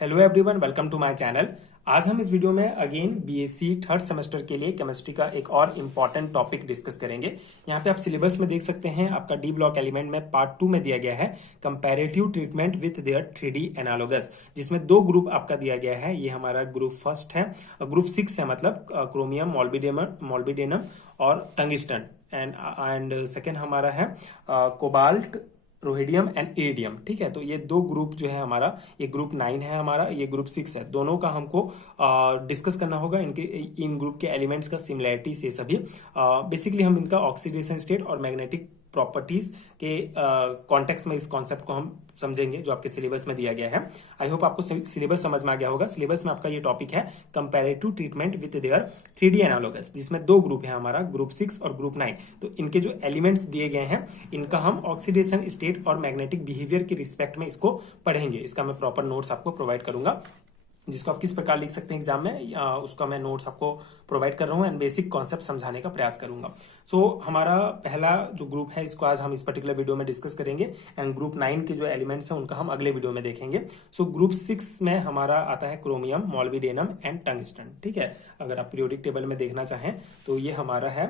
Hello everyone, welcome to my channel. आज हम इस वीडियो में अगेन बीएससी थर्ड सेमेस्टर के लिए केमिस्ट्री का एक और इम्पॉर्टेंट टॉपिक डिस्कस करेंगे। यहाँ पे आप सिलेबस में देख सकते हैं, आपका डी ब्लॉक एलिमेंट में पार्ट 2 में दिया गया है comparative treatment with their 3D analogous, जिसमें दो ग्रुप आपका दिया गया है। ये हमारा ग्रुप फर्स्ट है, ग्रुप 6 है, मतलब क्रोमियम, मॉल्बिडेनम और टंगिस्टन, एंड सेकेंड हमारा है कोबाल्ट, रोहिडियम एंड इरिडियम। ठीक है, तो ये दो ग्रुप जो है हमारा, ये ग्रुप 9 है हमारा, ये ग्रुप 6 है। दोनों का हमको डिस्कस करना होगा, इनके इन ग्रुप के एलिमेंट्स का सिमिलैरिटी से सभी। बेसिकली हम इनका ऑक्सीडेशन स्टेट और मैग्नेटिक प्रॉपर्टीज के कॉन्टेक्स्ट में इस कॉन्सेप्ट को हम समझेंगे, जो आपके सिलेबस में दिया गया है। आई होप आपको सिलेबस समझ में आ गया होगा। सिलेबस में आपका ये टॉपिक है comparative treatment with their 3D analogous, जिसमें दो ग्रुप है हमारा, ग्रुप 6 और ग्रुप 9। तो इनके जो एलिमेंट्स दिए गए हैं, इनका हम ऑक्सीडेशन स्टेट और मैग्नेटिक बिहेवियर के रिस्पेक्ट में इसको पढ़ेंगे। इसका मैं प्रॉपर नोट्स आपको प्रोवाइड करूंगा, जिसको आप किस प्रकार लिख सकते हैं एग्जाम में, उसका मैं नोट्स आपको प्रोवाइड कर रहा हूँ एंड बेसिक कॉन्सेप्ट समझाने का प्रयास करूंगा। सो हमारा पहला जो ग्रुप है, इसको आज हम इस पर्टिकुलर वीडियो में डिस्कस करेंगे, एंड ग्रुप 9 के जो एलिमेंट्स हैं उनका हम अगले वीडियो में देखेंगे। सो ग्रुप 6 में हमारा आता है क्रोमियम, मॉल्बिडेनम एंड टंगस्टन। ठीक है, अगर आप पीरियोडिक टेबल में देखना चाहें तो ये हमारा है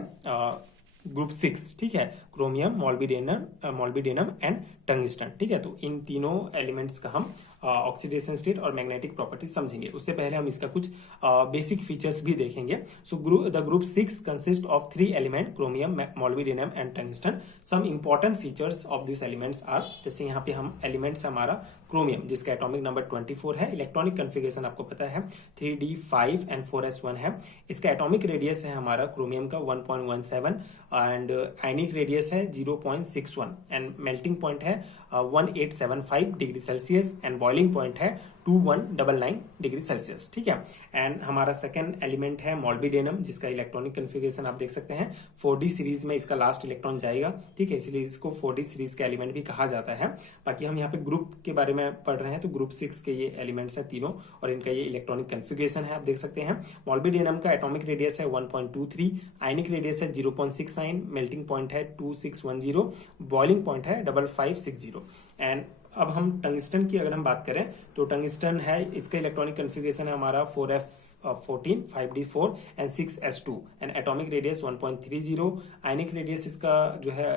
ग्रुप 6। ठीक है, क्रोमियम, मॉल्बिडेनम एंड टंगस्टन। ठीक है, तो इन तीनों एलिमेंट्स का हम ऑक्सीडेशन स्टेट और मैग्नेटिक प्रॉपर्टीज समझेंगे। उससे पहले हम इसका कुछ बेसिक फीचर्स भी देखेंगे। So the group 6 consist of 3 element, chromium, molybdenum and tungsten. Some important features of this elements are, जैसे यहाँ पे हम एलिमेंट्स हमारा क्रोमियम, जिसका एटॉमिक नंबर 24 है, इलेक्ट्रॉनिक कन्फिगरेशन आपको पता है 3d5 एंड 4s1 है। इसका एटॉमिक रेडियस है हमारा क्रोमियम का 1.17 एंड आयनिक रेडियस है 0.61 एंड मेल्टिंग पॉइंट है 1875 degree Celsius and boiling point है 2199 डिग्री सेल्सियस। ठीक है, एंड हमारा सेकेंड एलिमेंट है मॉल्बिडेनम, जिसका इलेक्ट्रॉनिक कन्फिगरेशन आप देख सकते हैं 4d सीरीज में इसका लास्ट इलेक्ट्रॉन जाएगा। ठीक है, इसलिए इसको 4d सीरीज का एलिमेंट भी कहा जाता है। बाकी हम यहाँ पे ग्रुप के बारे में पढ़ रहे हैं, तो ग्रुप 6 के ये एलिमेंट्स हैं तीनों, और इनका ये इलेक्ट्रॉनिक कन्फिगरेशन है, आप देख सकते हैं। मॉल्बिडेनम का एटॉमिक रेडियस है 1.23, आयनिक रेडियस है 0.69, मेल्टिंग पॉइंट है 2610, बॉइलिंग पॉइंट है 5560। एंड अब हम टंगस्टन की अगर हम बात करें तो टंगस्टन है, इसका इलेक्ट्रॉनिक कन्फिगरेशन है हमारा 4f14, 5d4 and 6s2 and atomic radius 1.30। Ionic radius इसका जो है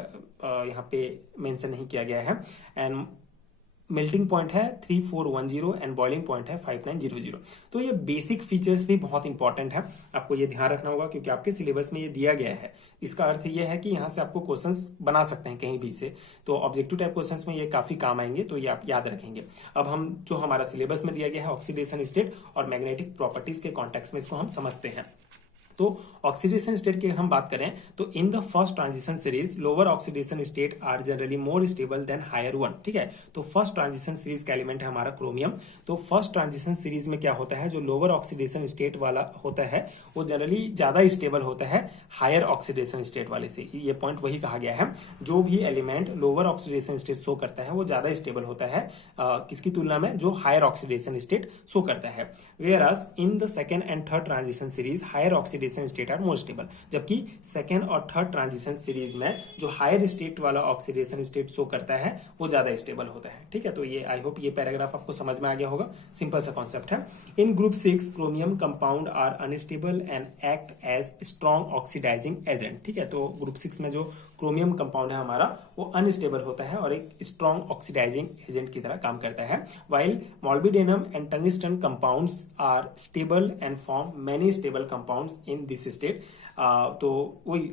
यहाँ पे मेंशन नहीं किया गया है, एंड मेल्टिंग पॉइंट है 3410 एंड बॉइलिंग पॉइंट है 5900। तो ये बेसिक फीचर्स भी बहुत इंपॉर्टेंट है, आपको ये ध्यान रखना होगा, क्योंकि आपके सिलेबस में ये दिया गया है। इसका अर्थ ये है कि यहाँ से आपको क्वेश्चंस बना सकते हैं कहीं भी से, तो ऑब्जेक्टिव टाइप क्वेश्चंस में ये काफी काम आएंगे, तो ये आप याद रखेंगे। अब हम जो हमारा सिलेबस में दिया गया है ऑक्सीडेशन स्टेट और मैग्नेटिक प्रॉपर्टीज के कॉन्टेक्स्ट में इसको हम समझते हैं। तो ऑक्सीडेशन स्टेट की हम बात करें तो in the first transition series lower oxidation state are generally more stable than higher one. ठीक है, तो फर्स्ट ट्रांजिशन सीरीज का एलिमेंट है हमारा क्रोमियम। तो फर्स्ट ट्रांजिशन सीरीज में क्या होता है, जो लोअर ऑक्सीडेशन स्टेट वाला होता है वो जनरली ज्यादा स्टेबल होता है हायर ऑक्सीडेशन स्टेट वाले से। ये पॉइंट वही कहा गया है, जो भी element lower oxidation state show करता है वो ज्यादा स्टेबल होता है किसकी तुलना में, जो हायर ऑक्सीडेशन स्टेट शो करता है। Whereas in the second and third transition series higher oxidation state are more stable, जबकि सेकेंड और थर्ड ट्रांजिशन सीरीज में जो हायर स्टेट वाला ऑक्सीडेशन स्टेट शो करता है वो ज्यादा स्टेबल होता है। ठीक है, तो ये आई होप ये पैराग्राफ आपको समझ में आ गया होगा, सिंपल सा कॉन्सेप्ट है। In group 6 chromium compound are unstable and act as strong oxidizing agent. ठीक है, तो ग्रुप 6 में जो क्रोमियम कंपाउंड है हमारा वो अनस्टेबल होता है और एक स्ट्रॉन्ग ऑक्सीडाइजिंग एजेंट की तरह काम करता है, while molybdenum and tungsten compounds are stable and form many stable compounds in this state. तो वही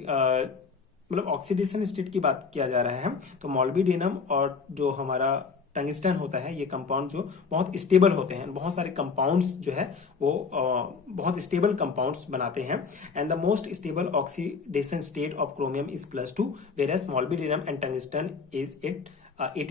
मतलब ऑक्सीडेशन स्टेट की बात किया जा रहा है, तो मॉल्बिडेनम और जो हमारा टंगस्टन होता है, ये कंपाउंड जो बहुत स्टेबल होते हैं, बहुत सारे कंपाउंड्स जो है वो बहुत स्टेबल कंपाउंड्स बनाते हैं। And the most stable oxidation state of chromium is +2 whereas molybdenum and tungsten is it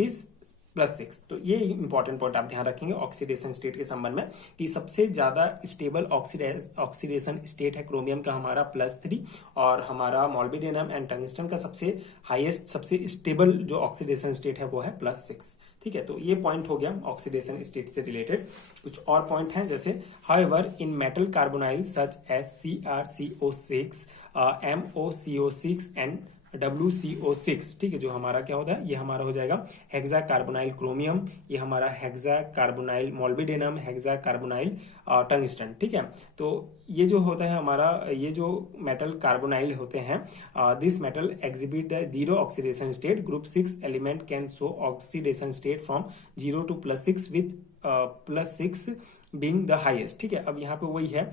is +6। तो ये इंपॉर्टेंट पॉइंट आप ध्यान रखेंगे ऑक्सीडेशन स्टेट के संबंध में, कि सबसे ज्यादा स्टेबल ऑक्सीडेशन स्टेट है क्रोमियम का हमारा +3, और हमारा मॉल्बिडेनम एंड टंगस्टन का सबसे हाईएस्ट, सबसे स्टेबल जो ऑक्सीडेशन स्टेट है वो है +6। ठीक है, तो ये पॉइंट हो गया ऑक्सीडेशन स्टेट से रिलेटेड। कुछ और पॉइंट हैं, जैसे however in metal carbonyl such as CrCO6, MoCO6 and WCO6, ठीक है, जो हमारा क्या होता है, ये हमारा हो जाएगा हेक्सा कार्बोनाइल क्रोमियम, ये हमारा hexa carbonyl molybdenum, hexa carbonyl tungsten, ठीक है। तो ये जो होता है हमारा, ये जो मेटल कार्बोनाइल होते हैं, this metal exhibit the zero oxidation state. Group 6 element can show oxidation state from 0 to +6 with +6 being the highest, ठीक है। अब यहाँ पे वही है,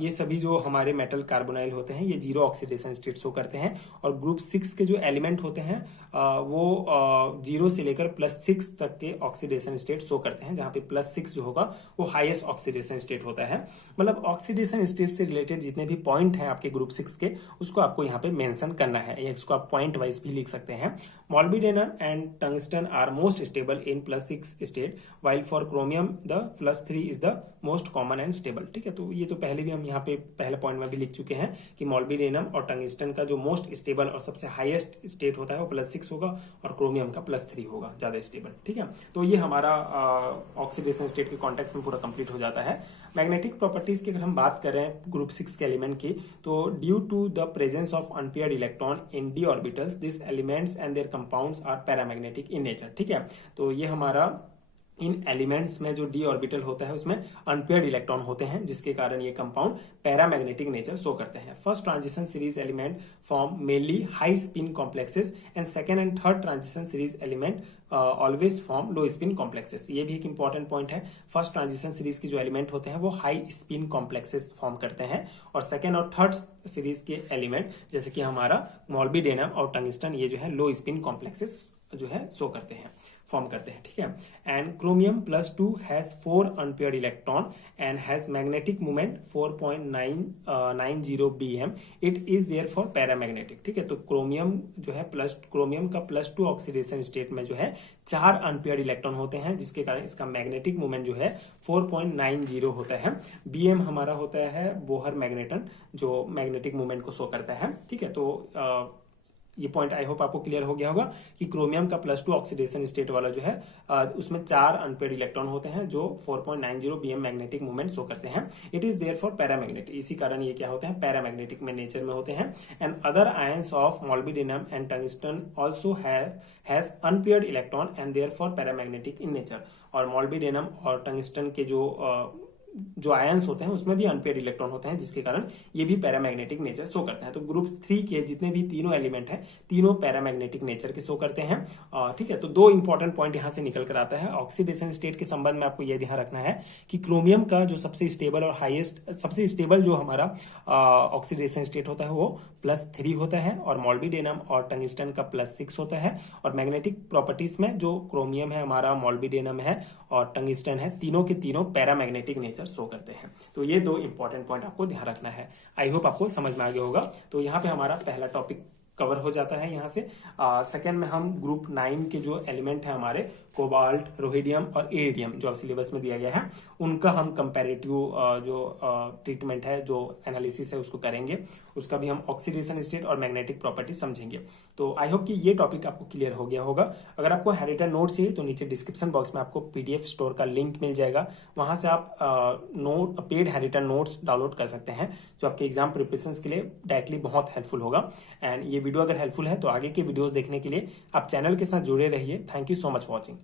ये सभी जो हमारे मेटल कार्बोनाइल होते हैं ये जीरो ऑक्सीडेशन स्टेट शो करते हैं, और ग्रुप 6 के जो एलिमेंट होते हैं वो 0 से लेकर +6 तक के ऑक्सीडेशन स्टेट शो करते हैं, जहां पे +6 जो होगा वो हाईएस्ट ऑक्सीडेशन स्टेट होता है। मतलब ऑक्सीडेशन स्टेट से रिलेटेड जितने भी पॉइंट हैं आपके ग्रुप 6 के, उसको आपको यहाँ पे मेंशन करना है, या इसको आप पॉइंट वाइज भी लिख सकते हैं। Molybdenum and tungsten are most stable in +6 state, while for chromium the +3 is the most common and stable, ठीक है। तो ये तो पहले भी हम यहाँ पे पहले पॉइंट में भी लिख चुके हैं कि मोल्बिडेनम और टंगस्टन का जो मोस्ट स्टेबल और सबसे हाईएस्ट स्टेट होता है वो +6 होगा, और क्रोमियम का +3 होगा, ज्यादा स्टेबल, ठीक है। तो ये हमारा ऑक्सीडेशन स्टेट के कॉन्टेक्स्ट में पूरा कंप्लीट हो जाता है। मैग्नेटिक प्रॉपर्टीज की अगर हम बात करें ग्रुप 6 के एलिमेंट की, तो due to the presence of unpaired electron in D orbitals, this elements and their compounds are paramagnetic in nature, ठीक है। तो ये हमारा इन एलिमेंट्स में जो डी ऑर्बिटल होता है उसमें अनपेयर्ड इलेक्ट्रॉन होते हैं, जिसके कारण ये कंपाउंड पैरामैग्नेटिक नेचर शो करते हैं। First transition series element form mainly high spin complexes, and second and third transition series element always form low spin complexes. ये भी एक इंपॉर्टेंट पॉइंट है। फर्स्ट ट्रांजिशन सीरीज के जो एलिमेंट होते हैं वो हाई स्पिन कॉम्प्लेक्सेस फॉर्म करते हैं, और सेकेंड और थर्ड सीरीज के एलिमेंट जैसे कि हमारा मोल्बिडेनम और टंगस्टन, ये जो है लो स्पिन कॉम्प्लेक्सेस जो है शो करते हैं, फॉर्म करते हैं, ठीक है। And chromium +2 has 4 unpaired electron and has magnetic moment 4.990 bm, it is therefore paramagnetic, ठीक है। तो क्रोमियम जो है क्रोमियम का +2 ऑक्सीडेशन स्टेट में जो है 4 अनपेयर्ड इलेक्ट्रॉन होते हैं, जिसके कारण इसका मैग्नेटिक मोमेंट जो है 4.90 होता है। bm हमारा होता है बोहर मैग्नेटन, जो मैग्नेटिक मोमेंट को शो करता है, ठीक है। तो ये पॉइंट आई होप आपको क्लियर हो गया होगा कि क्रोमियम का +2 ऑक्सीडेशन स्टेट वाला जो है उसमें 4 अनपेयर्ड इलेक्ट्रॉन होते हैं जो 4.90 bm मैग्नेटिक मोमेंट शो करते हैं। It is therefore paramagnetic, इसी कारण ये क्या होते हैं, पैरामैग्नेटिक में नेचर में होते हैं। And other ions of molybdenum and tungsten also has unpaired electron and therefore paramagnetic in nature. और मोल्बिडेनम और टंगस्टन के जो आयंस होते हैं उसमें भी अनपेयर्ड इलेक्ट्रॉन होते हैं, जिसके कारण ये भी पैरामैग्नेटिक नेचर शो करते हैं। तो ग्रुप 3 के जितने भी तीनों एलिमेंट हैं, तीनों पैरामैग्नेटिक नेचर के शो करते हैं, ठीक है। तो 2 इंपॉर्टेंट पॉइंट यहां से निकल कर आता है। ऑक्सीडेशन स्टेट के संबंध में आपको यह ध्यान रखना है कि क्रोमियम का जो सबसे स्टेबल और हाईएस्ट, सबसे स्टेबल जो हमारा ऑक्सीडेशन स्टेट होता है वो +3 होता है, और मोल्बिडेनम और टंगस्टन का +6 होता है। और मैग्नेटिक प्रॉपर्टीज में जो क्रोमियम है हमारा, मोल्बिडेनम है और टंगस्टन है, तीनों के तीनों पैरामैग्नेटिक नेचर शो करते हैं। तो ये 2 इंपॉर्टेंट पॉइंट आपको ध्यान रखना है। आई होप आपको समझ में आ गया होगा। तो यहाँ पे हमारा पहला टॉपिक कवर हो जाता है। यहाँ से सेकंड में हम ग्रुप 9 के जो एलिमेंट है हमारे, कोबाल्ट, रोहिडियम और इरिडियम, जो अब सिलेबस में दिया गया है, उनका हम कंपैरेटिव जो ट्रीटमेंट है, जो एनालिसिस है उसको करेंगे। उसका भी हम ऑक्सीडेशन स्टेट और मैग्नेटिक प्रॉपर्टी समझेंगे। तो आई होप कि ये टॉपिक आपको क्लियर हो गया होगा। अगर आपको हैरिटन नोट चाहिए तो नीचे डिस्क्रिप्शन बॉक्स में आपको PDF स्टोर का लिंक मिल जाएगा, वहां से आप पेड हैरिटन नोट्स डाउनलोड कर सकते हैं, जो आपके एग्जाम प्रिपरेशन के लिए डायरेक्टली बहुत हेल्पफुल होगा। एंड ये वीडियो अगर हेल्पफुल है तो आगे के वीडियोस देखने के लिए आप चैनल के साथ जुड़े रहिए। Thank you so much for watching.